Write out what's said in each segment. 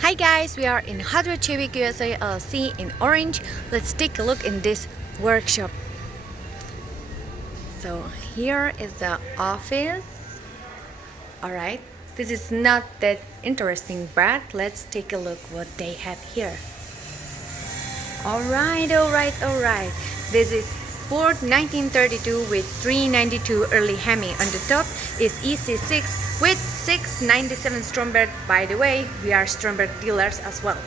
Hi guys, we are in Rod Chavik USA LLC in Orange. Let's take a look in this workshop. So here is the office. Alright, this is not that interesting, but let's take a look what they have here. Alright. This is Ford 1932 with 392 early Hemi. On the top is EC6 with 697 Stromberg. By the way, we are Stromberg dealers as well.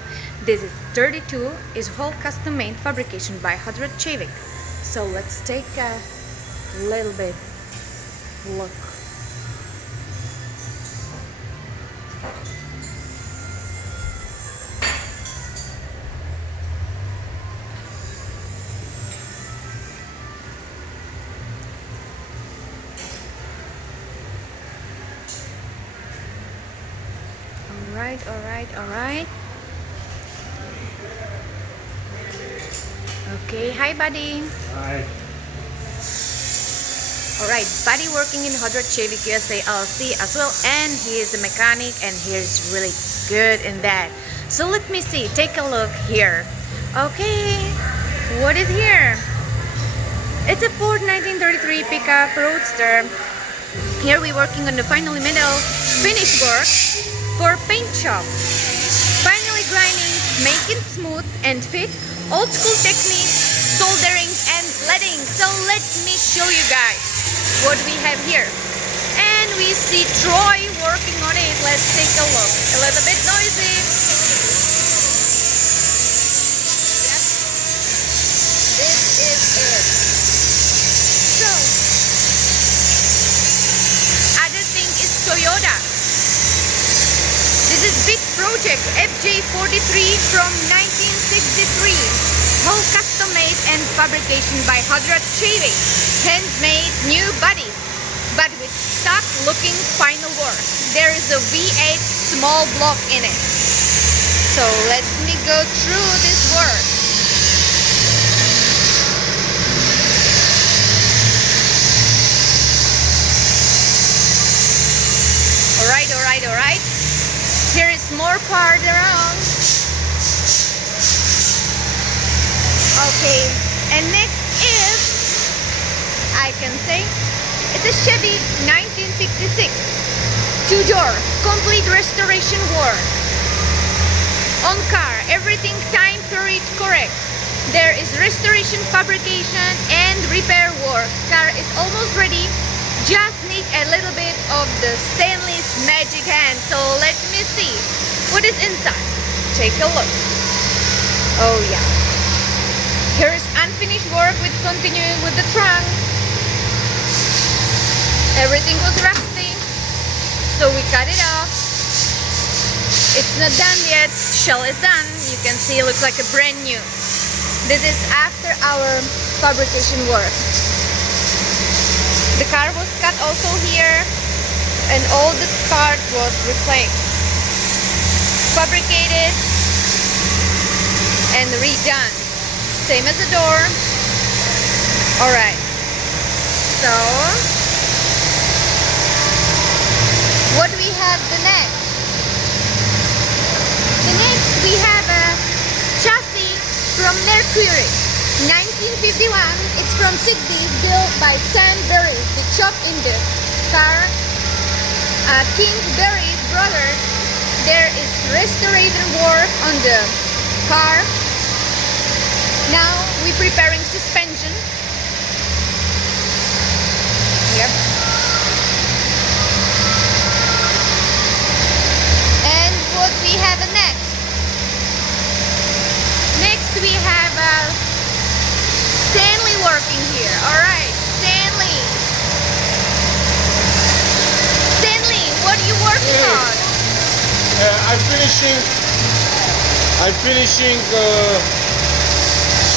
This is 32, is whole custom made fabrication by Rod Chavik. So let's take a little bit look. Alright. Okay, hi buddy. Hi. Alright, buddy working in Rod Chavik USA LLC as well, and he is a mechanic and he is really good in that. So let me see, take a look here. Okay, what is here? It's a Ford 1933 pickup roadster. Here we're working on the finally metal finish work for paint shop. Finally grinding, making smooth and fit, old school technique, soldering and leading. So let me show you guys what we have here. And we see Troy working on it. Let's take a look. A little bit noisy. Yep. This is it. So, other thing is Toyota. This is big project FJ43 from 1963. Whole custom made and fabrication by Rod Chavik. Handmade new body, but with stock looking final work. There is a V8 small block in it. So let me go through this work. Alright. Here is more part around. Okay, and next is, I can say, it's a Chevy 1956, two-door, complete restoration work. On car, everything time period correct. There is restoration, fabrication, and repair work. Car is almost ready. Just need a little bit of the Stanley's magic hand. So let me see what is inside. Take a look. Oh yeah. Here's unfinished work with continuing with the trunk. Everything was rusty, so we cut it off. It's not done yet. Shell is done. You can see it looks like a brand new. This is after our fabrication work. The car was cut also here, and all the part was replaced, fabricated, and redone. Same as the door. Alright. So, what we have the next? The next we have a chassis from Mercury. 1951, it's from 60s, built by Sam Berry's, the shop in the car. King Berry's brother. There is restoration work on the car. Now we're preparing suspension. Yep. And what we have next? Next we have Stanley working here. Alright, Stanley, what are you working on? I'm finishing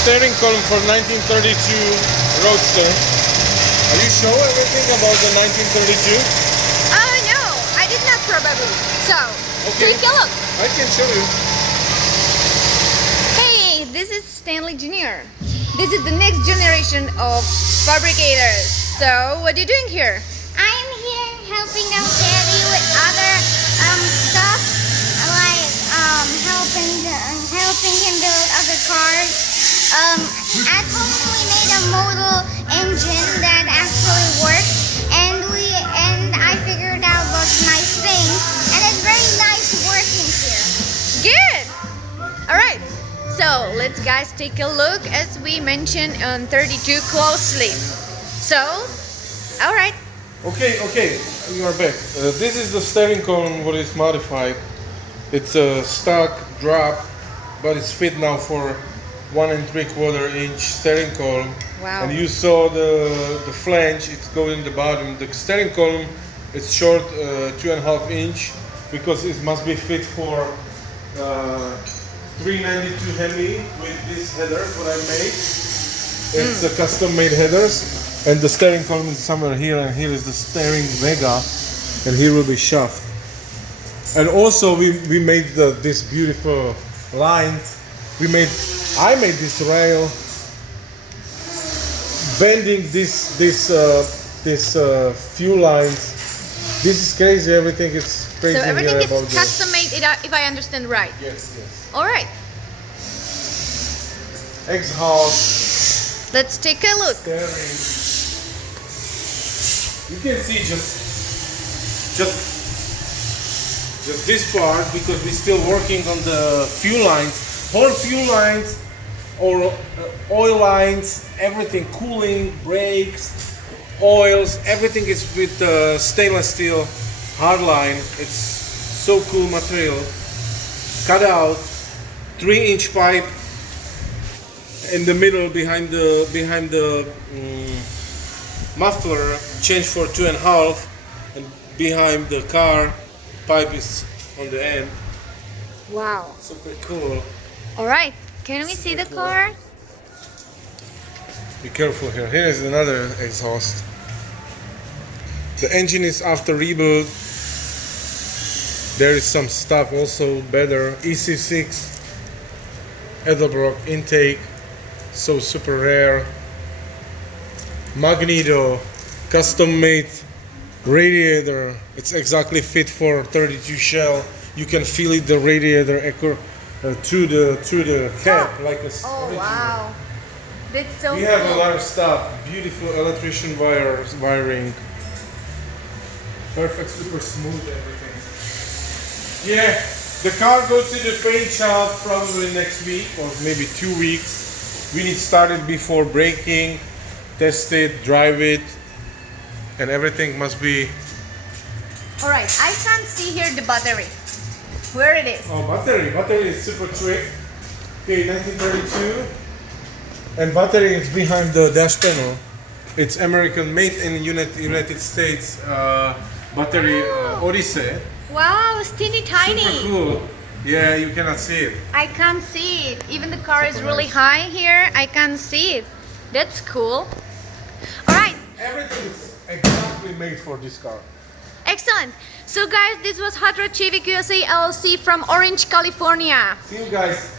steering column for 1932 Roadster. Are you sure everything about the 1932? Oh no, I did not probably. So, okay. Take a look. I can show you. Hey, this is Stanley Jr. This is the next generation of fabricators. So, what are you doing here? I'm here helping out Daddy with other stuff like At home we made a model engine that actually works, and I figured out those nice things, and it's very nice working here. Good. All right. So let's guys take a look as we mentioned on 32 closely. So, all right. Okay, you are back. This is the steering column what is modified. It's a stock drop, but it's fit now for 1 3/4 inch steering column. Wow. And you saw the flange, it's going in the bottom. The steering column is short 2.5 inch because it must be fit for 392 Hemi with these headers what I made. It's a custom made headers, and the steering column is somewhere here, and here is the steering vega, and here will be shaft. And also we made this beautiful lines. I made this rail, bending this few lines. This is crazy. Everything is crazy. So everything here about is custom made, if I understand right. Yes. All right. Exhaust. Let's take a look. Steering. You can see just this part because we're still working on the fuel lines, whole fuel lines, or oil lines, everything, cooling, brakes, oils, everything is with stainless steel hard line. It's so cool material. Cut out 3-inch pipe in the middle behind the muffler, change for 2.5, and behind the car pipe is on the end. Wow. Super cool. All right. Can we see the car? Be careful here. Here is another exhaust. The engine is after rebuild. There is some stuff also better. EC6 Edelbrock intake, so super rare. Magneto, custom made radiator. It's exactly fit for 32 shell. You can feel it, the radiator echo through the cap like a. Oh wow, that's so We cool. have a lot of stuff. Beautiful electrician wiring. Perfect, super smooth everything. Yeah, the car goes to the paint shop probably next week or maybe 2 weeks. We need to start it before braking, test it, drive it, and everything must be. All right. I can't see here the battery. Where it is? Oh, battery is super trick. Okay, 1932, and battery is behind the dash panel. It's American, made in United States. Battery Odyssey. Wow, it's teeny tiny. Super cool. Yeah, you cannot see it. I can't see it. Even the car is really high here. I can't see it. That's cool. All right. Everything is exactly made for this car. Excellent. So guys, this was Rod Chavik USA LLC from Orange, California. See you guys.